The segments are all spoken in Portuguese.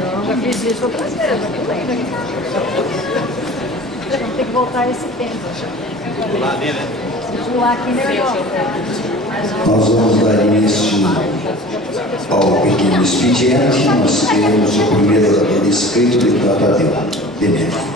Não, já fiz isso outras vezes, já que lembro. Tem que voltar a esse tempo. Pular aqui melhor. Nós vamos dar início ao pequeno expediente. Nós temos o primeiro inscrito, deputado Tadeu de Mello.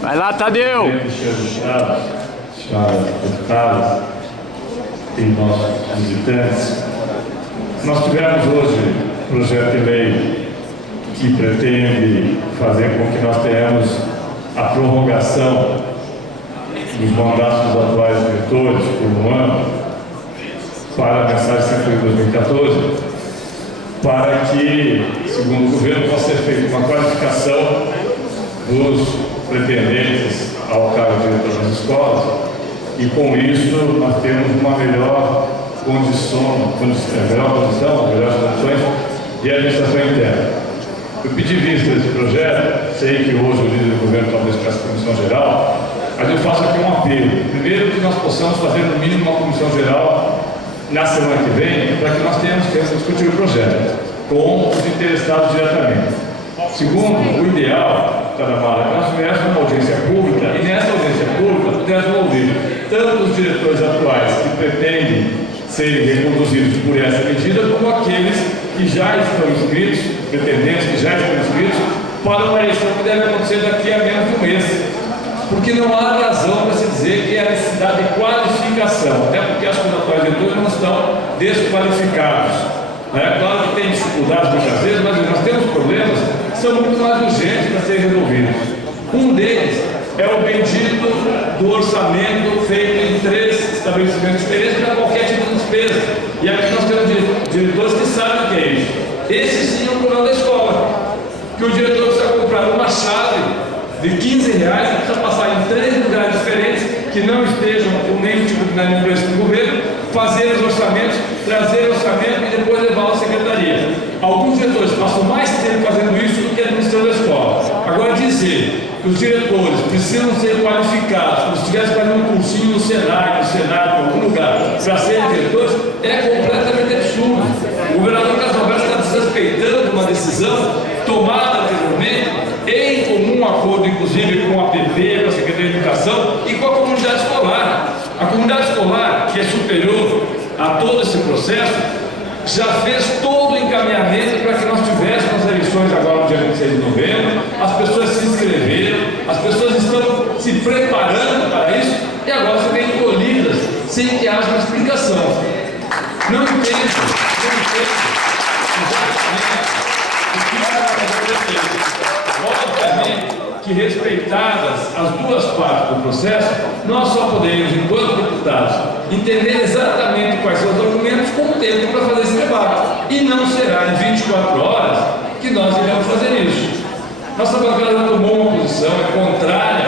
Vai lá, Tadeu! Senhoras deputadas e nossos visitantes, nós tivemos hoje um projeto de lei que pretende fazer com que nós tenhamos a prorrogação dos mandatos dos atuais diretores por um ano para a mensagem 101 de 2014, para que, segundo o governo, possa ser feita uma qualificação dos pretendentes ao cargo de diretor das escolas, e com isso nós temos uma melhor condições de administração interna. Eu pedi vista desse projeto, sei que hoje o líder do governo talvez para essa comissão geral, mas eu faço aqui um apelo. Primeiro, que nós possamos fazer no mínimo uma comissão geral na semana que vem, para que nós tenhamos tempo de discutir o projeto com os interessados diretamente. Segundo, o ideal, Tadamara, é que nós tivéssemos uma audiência pública e nessa audiência pública pudéssemos ouvir tanto os diretores atuais que pretendem serem reconduzidos por essa medida, como aqueles que já estão inscritos, pretendentes que já estão inscritos, para uma eleição que deve acontecer daqui a menos de um mês. Porque não há razão para se dizer que é a necessidade de qualificação, até porque acho que os atuais diretores não estão desqualificados. Claro que tem dificuldades muitas vezes, mas nós temos problemas que são muito mais urgentes para serem resolvidos. Um deles é o bendito do orçamento feito em 3 estabelecimentos diferentes para qualquer tipo de despesa. E aqui nós temos diretores que sabem o que é isso. Esse sim é um problema da escola, que o diretor precisa comprar uma chave de R$15, precisa passar em 3 lugares diferentes que não estejam com nenhum tipo de preço do governo, fazer os orçamentos, trazer o orçamento e depois levar à secretaria. Alguns diretores passam mais tempo fazendo isso do que administrando a escola. Agora, dizer que os diretores precisam ser qualificados, como se estivessem fazendo um cursinho no Senado, em algum lugar, para serem diretores, é completamente absurdo. O governador Casal está desrespeitando uma decisão tomada anteriormente, em comum acordo, inclusive, com a PP, com a Secretaria de Educação e com a comunidade escolar. A comunidade escolar, que é superior a todo esse processo, já fez todo o encaminhamento para que nós tivéssemos as eleições agora no dia 26 de novembro, as pessoas se inscreveram, as pessoas estão se preparando para isso e agora se vêm colhidas sem que haja uma explicação. Não entendo. Obviamente que, respeitadas as duas partes do processo, nós só podemos, enquanto deputados, entender exatamente quais são os argumentos com o tempo para fazer esse debate. E não será em 24 horas que nós iremos fazer isso. Nossa bancada tomou uma posição contrária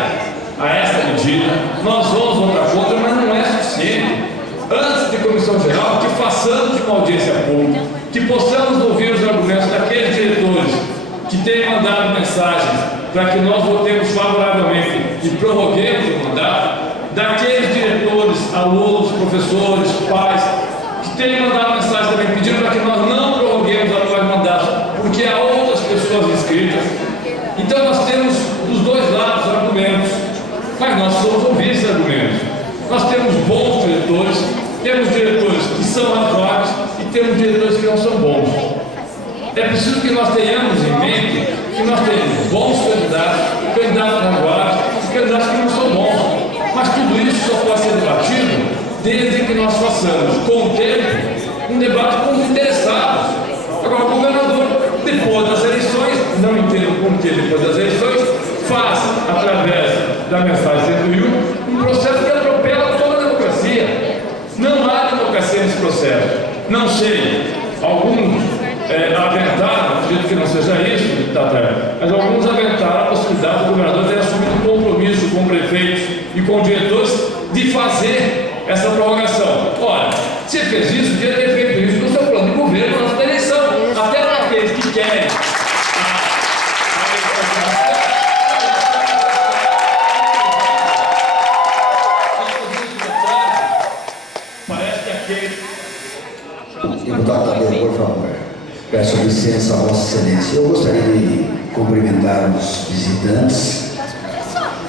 a esta medida, nós vamos votar contra, mas não é suficiente. Antes de comissão geral, que façamos uma audiência pública, que possamos ouvir os argumentos daqueles diretores que têm mandado mensagens para que nós votemos favoravelmente e prorroguemos o mandato, daqueles diretores, alunos, professores, pais, que têm mandado mensagens também pedindo para que nós não prorroguemos o atual mandato, porque há outras pessoas inscritas. Então nós temos dos dois lados argumentos, mas nós somos ouvir esses argumentos. Nós temos bons diretores, temos diretores que são razoáveis e temos diretores que não são bons. É preciso que nós tenhamos em mente que nós temos bons candidatos, candidatos razoáveis e candidatos que não são bons. Mas tudo isso só pode ser debatido desde que nós façamos, com o tempo, um debate com os interessados. Agora, o governador, depois das eleições, não entendo por que depois das eleições, faz, através da mensagem 101, um processo que atropela toda a democracia. Não há democracia nesse processo. Não sei, alguns aventaram, acredito que não seja isso, deputado Tael, mas alguns aventaram a possibilidade do governador ter assumido um compromisso com prefeitos e com diretores de fazer essa prorrogação. Olha, se fez isso, devia ter feito isso no seu plano de governo antes da eleição, até para aqueles que querem. Deputado Tadeu, por favor. Peço licença a Vossa Excelência. Eu gostaria de cumprimentar os visitantes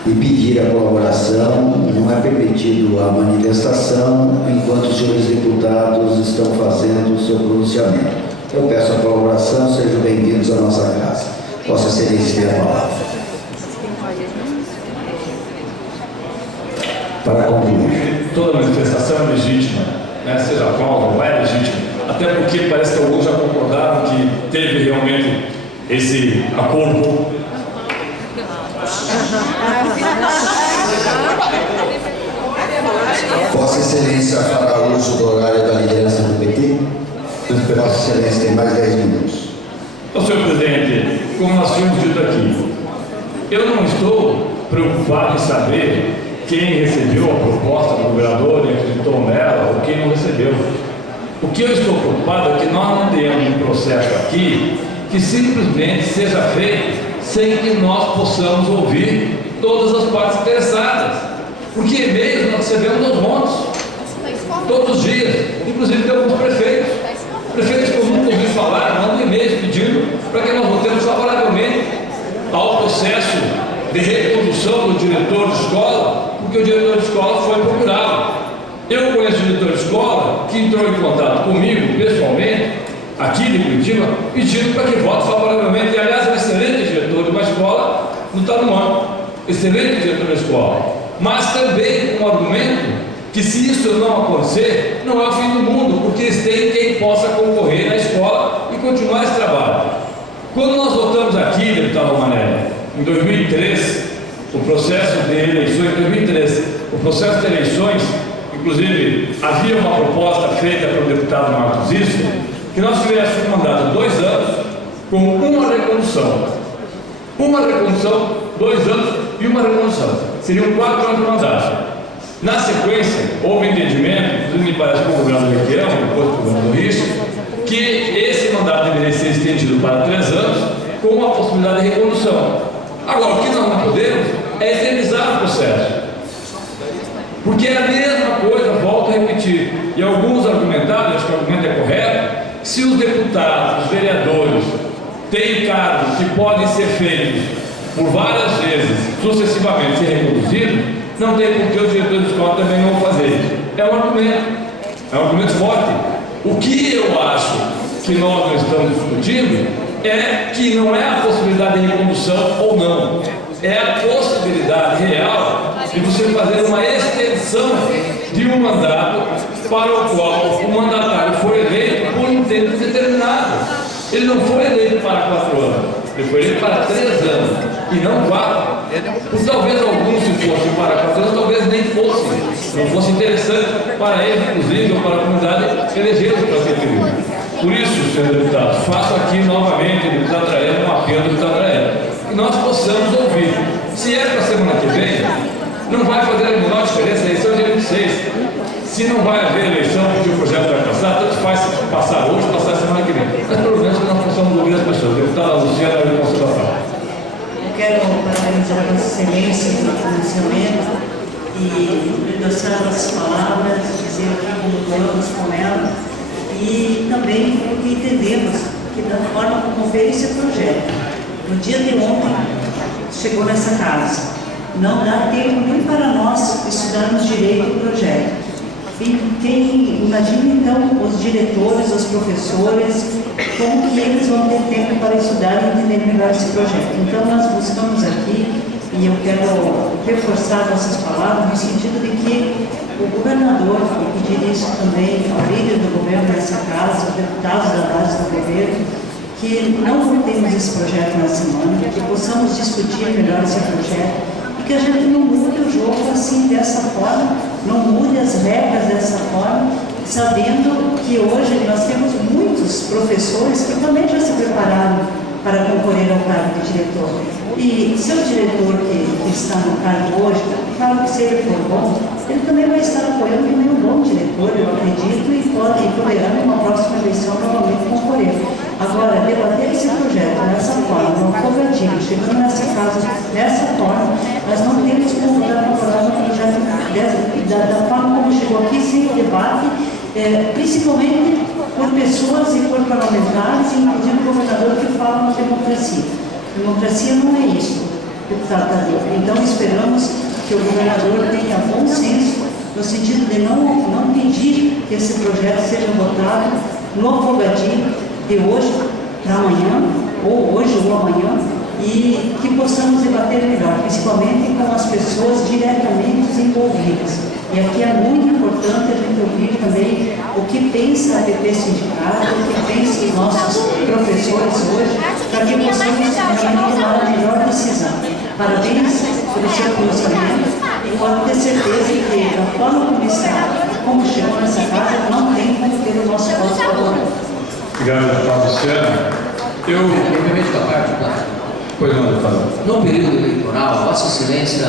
e pedir a colaboração. Não é permitido a manifestação enquanto os senhores deputados estão fazendo o seu pronunciamento. Eu peço a colaboração, sejam bem-vindos à nossa casa. Vossa Excelência tem a palavra. Para concluir. Toda manifestação é legítima, né? Seja qual, não é legítima. Até porque parece que alguns já concordaram que teve realmente esse acordo. Vossa Excelência fará uso do horário da liderança do PT? Vossa Excelência tem mais 10 minutos. Então, senhor presidente, como nós tínhamos dito aqui, eu não estou preocupado em saber quem recebeu a proposta do governador e acreditou nela ou quem não recebeu. O que eu estou preocupado é que nós não tenhamos um processo aqui que simplesmente seja feito sem que nós possamos ouvir todas as partes interessadas. Porque e-mails nós recebemos aos montes, todos os dias, inclusive de alguns prefeitos. Prefeitos que eu nunca ouvi falar, mandam e-mails pedindo para que nós votemos favoravelmente ao processo de recondução do diretor de escola, porque o diretor de escola foi procurado. Eu conheço o diretor de escola que entrou em contato comigo, pessoalmente, aqui de Curitiba, pedindo para que vote favoravelmente. E, aliás, é um excelente diretor de uma escola no Tarumã, excelente diretor da escola. Mas também com o argumento que, se isso não acontecer, não é o fim do mundo, porque eles têm quem possa concorrer na escola e continuar esse trabalho. Quando nós votamos aqui, deputado Manelli, em 2003, o processo de eleições, em 2013, o processo de eleições, inclusive, havia uma proposta feita pelo deputado Marcos Isco, que nós tivéssemos um mandato de 2 anos, com uma recondução. Uma recondução, 2 anos e uma recondução. Seriam 4 anos de mandato. Na sequência, houve entendimento, me parece com o governador Requião, depois com o governador Richa, que esse mandato deveria ser estendido para 3 anos, com a possibilidade de recondução. Agora, o que nós não podemos é eternizar o processo. Porque é a mesma coisa, volto a repetir, e alguns argumentaram, acho que o argumento é correto, se os deputados, os vereadores, têm cargos que podem ser feitos por várias vezes, sucessivamente, ser reconduzidos, não tem por que o diretor de escola também não fazer isso. É um argumento forte. O que eu acho que nós não estamos discutindo é que não é a possibilidade de recondução ou não, é a possibilidade real de você fazer uma extensão de um mandato para o qual o mandatário foi eleito por um tempo determinado. Ele não foi eleito para 4 anos, ele foi eleito para 3 anos e não 4. Por talvez alguns, se fossem para 4 anos, talvez nem fosse, não fosse interessante para eles, inclusive, ou para a comunidade, elegê-los para ser período. Por isso, senhor deputado, faço aqui novamente, deputado Trael, um apelo do deputado Trael, que nós possamos ouvir. Se é para a semana que vem, não vai fazer a menor diferença, a eleição é dia 26. Se não vai haver eleição, porque o projeto vai passar, tanto faz passar hoje, passar a semana que vem. Mas pelo menos que nós possamos ouvir as pessoas. Deputada Luciana, eu consigo falar. Eu quero parabenizar a Vossa Excelência pelo pronunciamento e endossar as palavras, dizer que concordamos com ela e também porque entendemos que da forma como veio esse projeto, no dia de ontem, chegou nessa casa. Não dá tempo nem para nós estudarmos direito o projeto. Imagina então os diretores, os professores, como que eles vão ter tempo para estudar e entender melhor esse projeto. Então nós buscamos aqui, e eu quero reforçar nossas palavras, no sentido de que o governador, e pedir isso também ao líder do governo dessa casa, os deputados da base do governo, que não votemos esse projeto na semana, que possamos discutir melhor esse projeto, e que a gente não mude o jogo assim, dessa forma, não mude as regras dessa forma, sabendo que hoje nós temos muitos professores que também já se prepararam para concorrer ao cargo de diretor. E se o diretor que está no cargo hoje, claro que se ele for bom, ele também vai estar apoiando também um bom diretor, eu acredito, e poderá numa próxima eleição novamente concorrer. Agora, debater esse projeto dessa forma, no folgadinho, chegando nessa casa dessa forma, nós não temos como votar favorável ao projeto da forma como chegou aqui, sem debate, principalmente por pessoas e por parlamentares, inclusive o governador que fala na democracia. Democracia não é isso, deputado Tadeu. Então esperamos que o governador tenha bom senso no sentido de não pedir que esse projeto seja votado no folgadinho de hoje para amanhã, ou hoje ou amanhã, e que possamos debater melhor, principalmente com as pessoas diretamente envolvidas. E aqui é muito importante a gente ouvir também o que pensa a APP Sindicato, o que pensam os nossos professores hoje, para que possamos realmente tomar a melhor decisão. Parabéns pelo seu pronunciamento e pode ter certeza que, da forma como chegou nessa casa, não tem como ter o nosso voto favorável. Obrigado, deputado Luciano. Primeiramente da parte, Pois não, deputado. no período eleitoral, Vossa Excelência,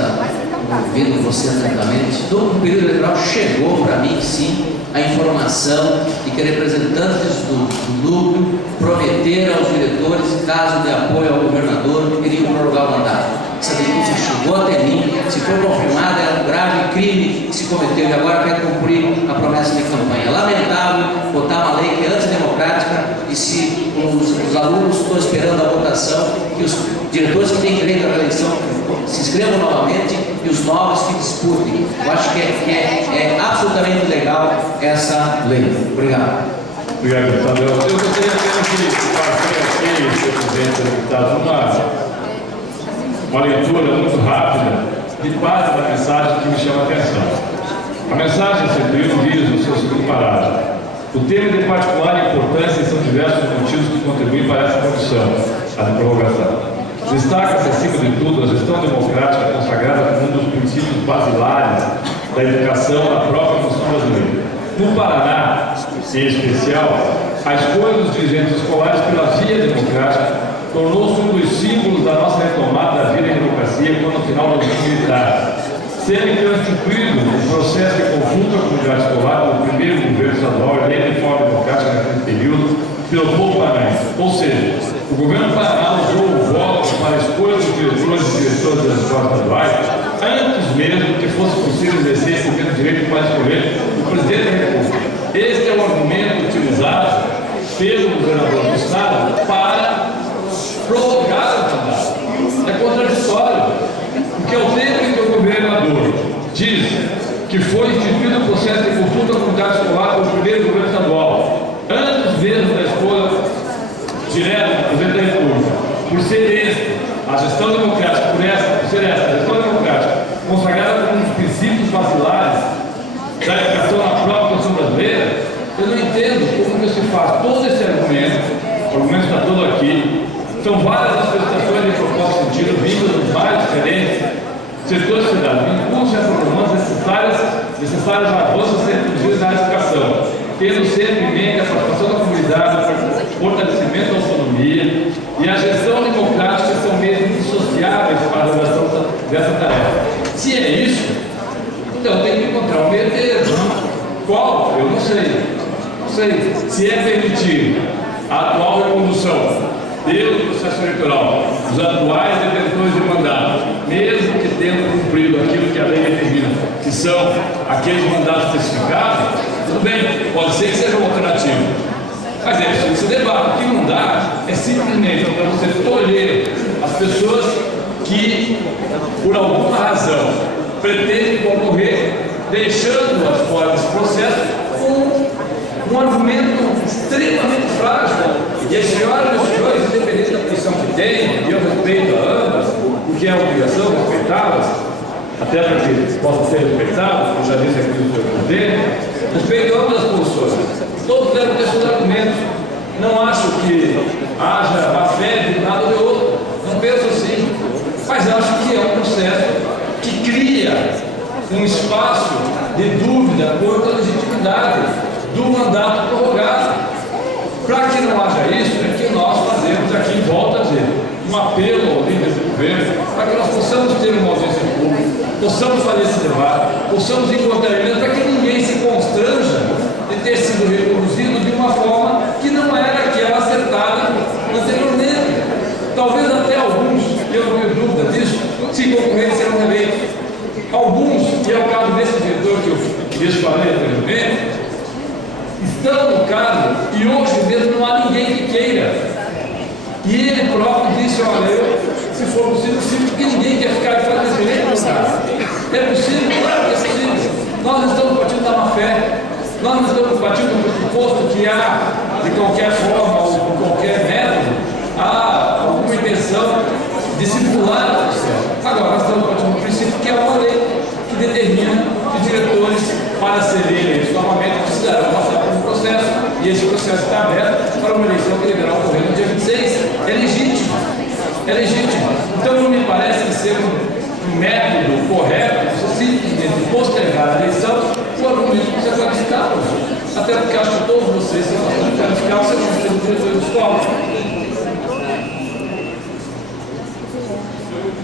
ouvindo você atentamente, no período eleitoral chegou para mim, sim, a informação de que representantes do núcleo prometeram aos diretores, caso de apoio ao governador, que iriam prorrogar o mandato. Essa denúncia chegou até mim, se for confirmada, é um grave crime que se cometeu e agora quer cumprir a promessa de campanha. Lamentável votar uma lei que é antidemocrática e se os alunos estão esperando a votação, que os diretores que têm direito à reeleição se inscrevam novamente e os novos que disputem. Eu acho que é absolutamente legal essa lei. Obrigado. Obrigado, deputado. Eu gostaria apenas de fazer aqui, senhor presidente, deputado, uma leitura muito rápida de parte da mensagem que me chama a atenção. A mensagem, Centrino, diz no seu segundo parágrafo: o tema de particular importância são diversos motivos que contribuem para essa condição, a de prorrogação. Destaca-se, acima de tudo, a gestão democrática consagrada como um dos princípios basilares da educação da própria Constituição brasileira. No Paraná, em especial, a escolha dos dirigentes escolares pela via democrática tornou-se um dos símbolos da nossa retomada da vida em democracia quando, no final do regime militar, sendo então instituído o processo de consulta à comunidade escolar pelo primeiro governo estadual eleito de forma democrática naquele período pelo povo paranaense. Ou seja, o governo Paraná usou o voto para a escolha dos diretores e diretoras das escolas estaduais antes mesmo que fosse possível exercer esse mesmo direito para escolher o presidente da República. Este é o argumento utilizado pelo governador do estado para prorrogar o mandato. É contraditório, porque ao tempo em que o governador diz que foi instituído o processo de consulta à comunidade escolar pelo primeiro governo estadual, antes mesmo da escolha direta do presidente da República, por ser esta a gestão democrática, a gestão democrática consagrada como um dos princípios basilares da educação na própria Constituição brasileira, eu não entendo como que se faz todo esse argumento, o argumento está todo aqui. São várias as prestações de propósito sentido, vindas dos mais diferentes setores da cidade, vinculam-se a programas necessários avanços a serem produzidos na educação, tendo sempre em mente a participação da comunidade, o fortalecimento da autonomia e a gestão democrática são meios indissociáveis para a realização dessa tarefa. Se é isso, então tem que encontrar um meio termo. Qual? Eu não sei. Não sei. Se é permitir a atual recondução dentro do processo eleitoral dos atuais detentores de mandato, mesmo que tenham cumprido aquilo que a lei determina, que são aqueles mandatos especificados, tudo bem, pode ser que seja uma alternativa. Mas é preciso esse debate. O que não dá é simplesmente para você tolher as pessoas que, por alguma razão, pretendem concorrer, deixando-as fora desse processo com um argumento extremamente frágil. E as senhoras e os senhores, independente da posição que têm, e eu respeito a ambas, porque é uma obrigação respeitá-las, até para que possam ser respeitadas, como já disse aqui o senhor presidente, respeito ambas as posições. Todos devem ter seus argumentos. Não acho que haja má fé de um lado ou de outro. Não penso assim. Mas acho que é um processo que cria um espaço de dúvida quanto à legitimidade do mandato prorrogado. Para que não haja isso, é que nós fazemos aqui, volta a dizer, um apelo ao líder do governo, para que nós possamos ter uma audiência pública, possamos fazer esse debate, possamos encontrar elementos para que ninguém se constranja de ter sido reproduzido de uma forma que não era aquela acertada anteriormente. Talvez até alguns, eu não tenho dúvida disso, se concorrerem serão eleitos. Alguns, e é o caso desse diretor que eu lhes falei anteriormente, estão no cargo e hoje mesmo não há ninguém que queira. E ele próprio disse, olha, eu, se for possível, sim, porque ninguém quer ficar de frente desse jeito, é possível, claro que é possível. Nós não estamos partindo da má fé, nós não estamos partindo do pressuposto que há, de qualquer forma ou por qualquer método, há alguma intenção de se pular o processo. Agora, nós estamos partindo do princípio que é uma lei que determina que diretores, para serem eleitos novamente, precisarão passar por um processo, e esse processo está aberto para uma eleição que deverá ocorrer no dia 26. É legítimo, é legítimo. Então não me parece que seja um método correto, você simplesmente postergar a eleição, o argumento que você vai citar, até porque acho que todos vocês são bastante qualificados, vocês vão ser diretor de escola.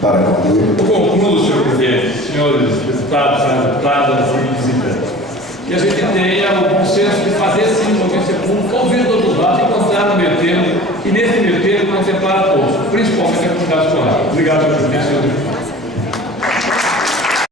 Para concluir. Eu concluo, senhor presidente, senhores deputados, deputadas e visitantes, que a gente tenha o consenso